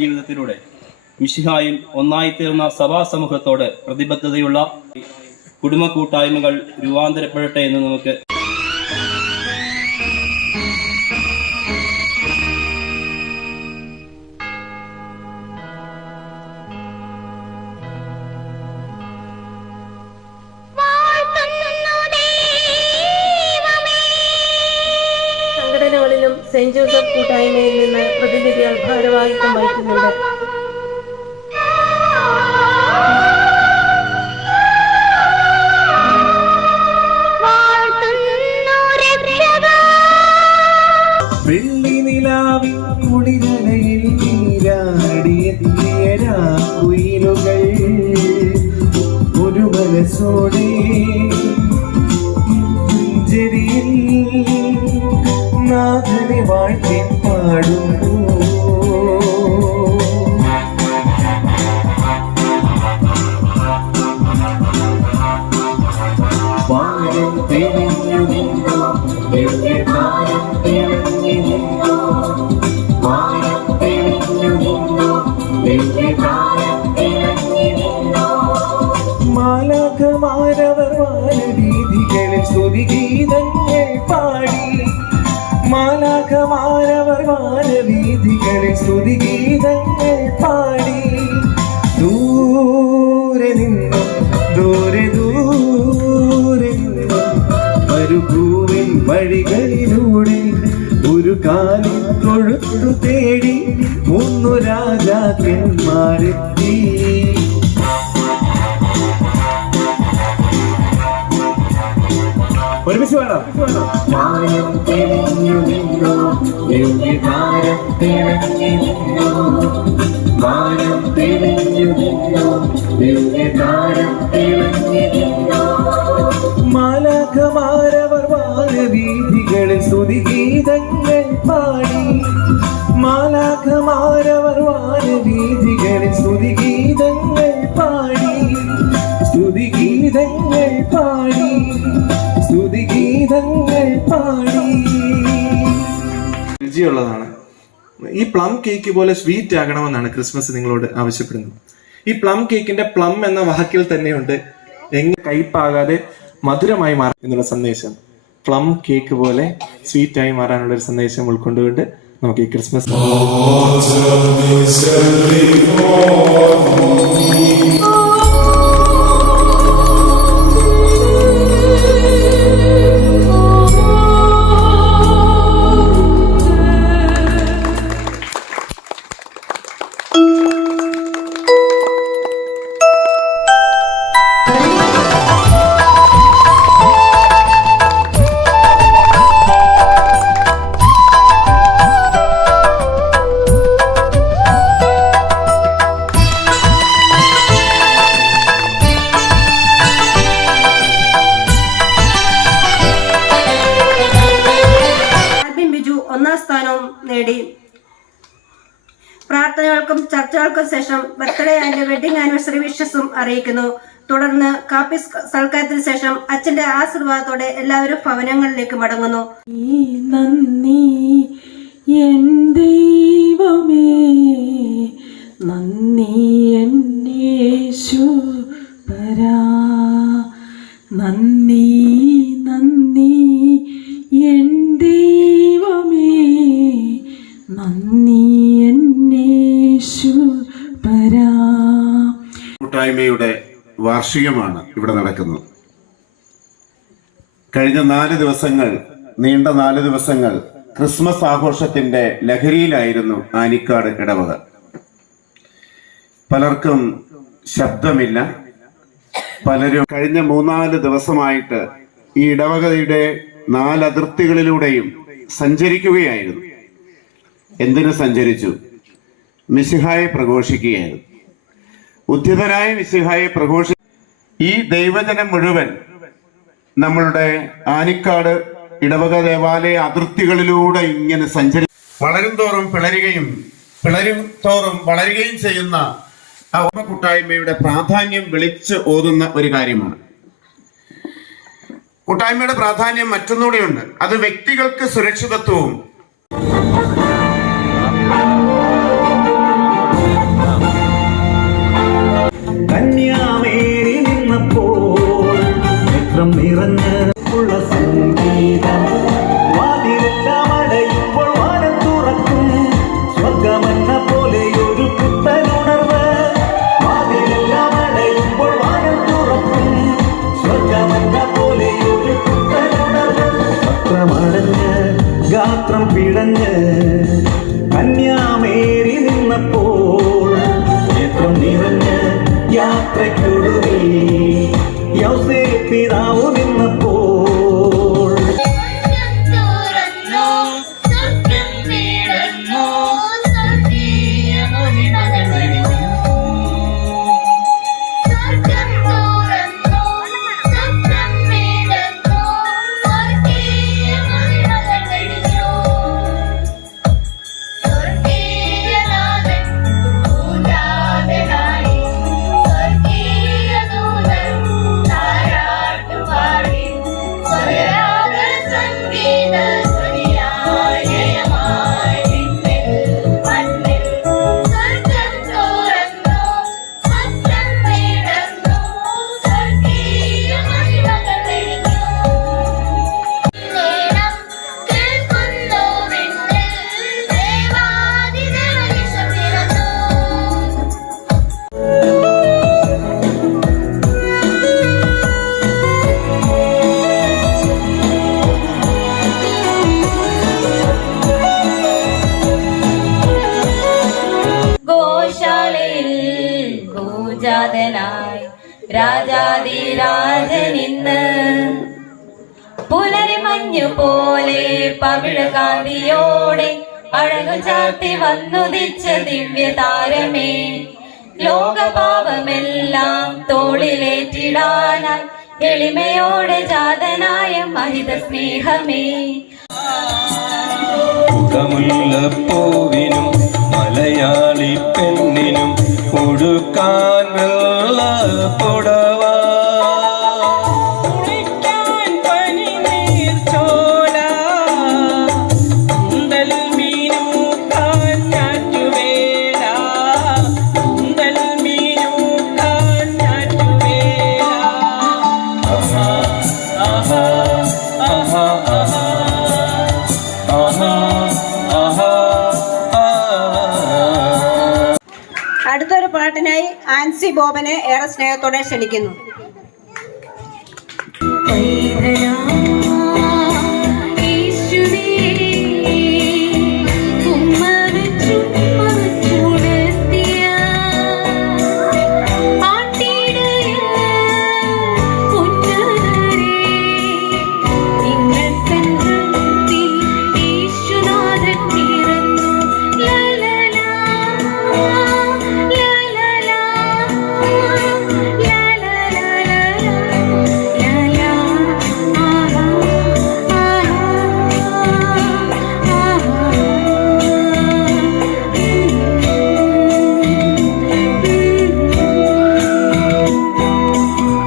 ജീവിതത്തിലൂടെ മിശിഹായിൽ ഒന്നായിത്തീർന്ന സഭാ സമൂഹത്തോട് പ്രതിബദ്ധതയുള്ള കുടുംബ കൂട്ടായ്മകൾ രൂപാന്തരപ്പെടട്ടെ എന്ന് നമുക്ക് സംഘടനകളിലും സെന്റ് ജോസഫ് കൂട്ടായ്മയിൽ നിന്ന് പ്രതിനിധികൾ ഭാരവാഹിത്വം വഹിക്കുന്നുണ്ട്. ഒരു മനസ്സോടെ നാഥനെ വാഴ്ത്തി പാടുന്നു. വാനം തെളിഞ്ഞു നിന്നു, ദിവ്യതാരം തിളങ്ങി നിന്നു. വാനം തെളിഞ്ഞു നിന്നു, ദിവ്യതാരം തിളങ്ങി നിന്നു. മാലാഖമാരവർ വാനവീഥികളിൽ സ്തുതിഗീതങ്ങൾ പാടി. മാലാഖമാരവർ വാനവീഥികളിൽ സ്തുതിഗീതങ്ങൾ പാടി. ദൂരെ നിന്നും ദൂരെ ദൂരെ നിന്നും മരുഭൂവിൻ വഴികളിലൂടെ ഒരു കാലിൽ തൊഴുത്തു തേടി 3 രാജാക്കന്മാരെത്തി. ഒരുമിച്ച് വേണം. മാനം തെളിഞ്ഞു നിന്നു, ദിവ്യതാരം തിളങ്ങി നിന്നു. മാനം തെളിഞ്ഞു നിന്നു, ദിവ്യതാരം തിളങ്ങി നിന്നു. മാലാഖമാരവർ വാനവീഥികളിൽ സ്തുതിഗീതങ്ങൾ പാടി. മാലാഖമാരവർ വാനവീഥികളിൽ സ്തുതിഗീതങ്ങൾ പാടി. സ്തുതിഗീതങ്ങൾ പാടി. രുചിയുള്ളതാണ്. ഈ പ്ലം കേക്ക് പോലെ സ്വീറ്റ് ആകണമെന്നാണ് ക്രിസ്മസ് നിങ്ങളോട് ആവശ്യപ്പെടുന്നത്. ഈ പ്ലം കേക്കിന്റെ പ്ലം എന്ന വാക്കിൽ തന്നെയുണ്ട് എങ്ങനെ കയ്പാകാതെ മധുരമായി മാറാം എന്നുള്ള സന്ദേശം. പ്ലം കേക്ക് പോലെ സ്വീറ്റായി മാറാനുള്ള ഒരു സന്ദേശം ഉൾക്കൊണ്ടുകൊണ്ട് നമുക്ക് ഈ ക്രിസ്മസ് പ്രാർത്ഥനകൾക്കും ചർച്ചകൾക്കും ശേഷം ബർത്ത്ഡേ ആൻഡ് വെഡിങ് ആനിവേഴ്സറി വിഷസും അറിയിക്കുന്നു. തുടർന്ന് കാപ്പി സൽക്കാരത്തിന് ശേഷം അച്ഛന്റെ ആശീർവാദത്തോടെ എല്ലാവരും ഭവനങ്ങളിലേക്ക് മടങ്ങുന്നു. നന്ദി എൻ ദൈവമേ, നന്ദി എൻ യേശുപരാ, നന്ദി നന്ദി എൻ ദൈവമേ, നന്ദി എൻ യേശുപരാ. കൂട്ടായ്മയുടെ വാർഷികമാണ് ഇവിടെ നടക്കുന്നത്. കഴിഞ്ഞ 4 ദിവസങ്ങൾ, നീണ്ട 4 ദിവസങ്ങൾ ക്രിസ്മസ് ആഘോഷത്തിന്റെ ലഹരിയിലായിരുന്നു ആനിക്കാട് ഇടവക. പലർക്കും ശബ്ദമില്ല. പലരും കഴിഞ്ഞ 3-4 ദിവസമായിട്ട് ഈ ഇടവകയുടെ 4 അതിർത്തികളിലൂടെയും സഞ്ചരിക്കുകയായിരുന്നു. എന്തിനു സഞ്ചരിച്ചു? മിശിഹായെ പ്രഘോഷിക്കുകയായിരുന്നു. ഉദ്ധിതനായ മിശിഹായെ ഈ ദൈവജനം മുഴുവൻ നമ്മളുടെ ആനിക്കാട് ഇടവക ദേവാലയ അതിർത്തികളിലൂടെ ഇങ്ങനെ വളരും തോറും വളരുകയും ചെയ്യുന്ന ആ ഓർമ്മ കൂട്ടായ്മയുടെ പ്രാധാന്യം വിളിച്ച് ഓതുന്ന ഒരു കാര്യമാണ്. കൂട്ടായ്മയുടെ പ്രാധാന്യം മറ്റൊന്നുകൂടെയുണ്ട്. അത് വ്യക്തികൾക്ക് സുരക്ഷിതത്വവും കന്യാമേരി നിന്നപ്പോൾ നേത്രം നിറഞ്ഞുള്ള സംഗീതം വാതിലെല്ലാം അടയുമ്പോൾ വാനം തുറക്കും സ്വർഗമെന്ന പോലെ ഒരു പുത്തനുണർവ് വാതിലെല്ലാം അടയുമ്പോൾ വാനം തുറക്കും സ്വർഗമെന്ന പോലെ ഒരു പുത്തനുണർവ് പത്രമടഞ്ഞ് ഗാത്രം പിടഞ്ഞ് കന്യാമേരി നിന്നപ്പോൾ നേത്രം നിറഞ്ഞ് യാത്രയ്ക്കൊടുവിൽ യൗസേപ്പ് പിതാവ് നിന്നപ്പോൾ രാജാതിരാജനിന്ന് പുലരിമഞ്ഞു പോലെ പവിഴകാന്തിയോടെ അഴകു ചാർത്തി വന്നുദിച്ച ദിവ്യ താരമേ, ലോകപാപമെല്ലാം തോളിലേറ്റിടാനായി എളിമയോടെ ജാതനായ മഹിത സ്നേഹമേ. മുല്ലപ്പൂവിനും മലയാളി പെണ്ണിനും കൊടുക്കാൻ വെള്ള പുടവ അടുത്തൊരു പാട്ടിനായി ആൻസി ബോബനെ ഏറെ സ്നേഹത്തോടെ ക്ഷണിക്കുന്നു.